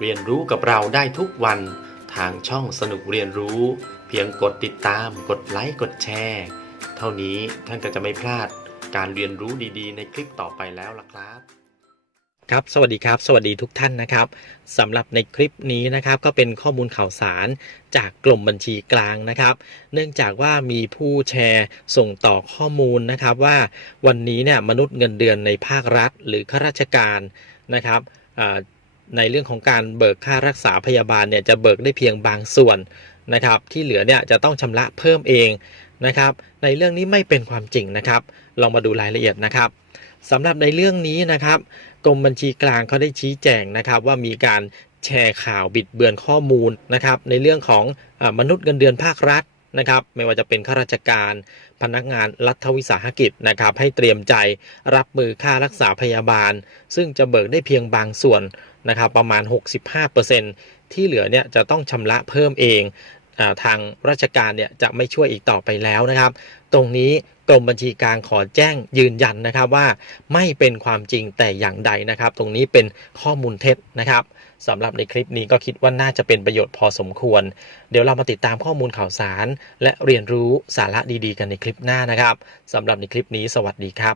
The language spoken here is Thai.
เรียนรู้กับเราได้ทุกวันทางช่องสนุกเรียนรู้ เพียงกดติดตาม กดไลค์กดแชร์ เท่านี้ท่านก็จะไม่พลาดการเรียนรู้ดีๆ ในคลิปต่อไปแล้วล่ะครับครับสวัสดีครับ สวัสดีทุกท่านนะครับสำหรับในคลิปนี้นะครับ ก็เป็นข้อมูลข่าวสารจากกลุ่มบัญชีกลางนะครับ เนื่องจากว่ามีผู้แชร์ส่งต่อข้อมูลนะครับว่าวันนี้เนี่ยมนุษย์เงินเดือนในภาครัฐ หรือข้าราชการนะครับอ่า ในเรื่องของการเบิกค่ารักษาพยาบาลเนี่ยจะเบิกได้เพียงบางส่วนนะครับ ที่เหลือเนี่ยจะต้องชำระเพิ่มเองนะครับ ในเรื่องนี้ไม่เป็นความจริงนะครับ ลองมาดูรายละเอียดนะครับสำหรับในเรื่องนี้นะครับ กรมบัญชีกลางเขาได้ชี้แจงนะครับ ว่ามีการแชร์ข่าวบิดเบือนข้อมูลนะครับ ในเรื่องของอมนุษย์เงินเดือนภาครัฐ นะครับ ไม่ว่าจะเป็นข้าราชการพนักงานรัฐวิสาหกิจนะครับ ให้เตรียมใจรับมือค่ารักษาพยาบาล ซึ่งจะเบิกได้เพียงบางส่วนนะครับ ประมาณ 65%ที่เหลือเนี่ยจะต้องชำระเพิ่มเอง ทางราชการเนี่ยจะไม่ช่วยอีกต่อไปแล้วนะครับ ตรงนี้กรมบัญชีกลางขอแจ้งยืนยันนะครับว่าไม่เป็นความจริงแต่อย่างใดนะครับ ตรงนี้เป็นข้อมูลเท็จนะครับสำหรับในคลิปนี้ก็คิดว่าน่าจะเป็นประโยชน์พอสมควร เดี๋ยวเรามาติดตามข้อมูลข่าวสาร และเรียนรู้สาระดีๆ กันในคลิปหน้านะครับสำหรับในคลิปนี้สวัสดีครับ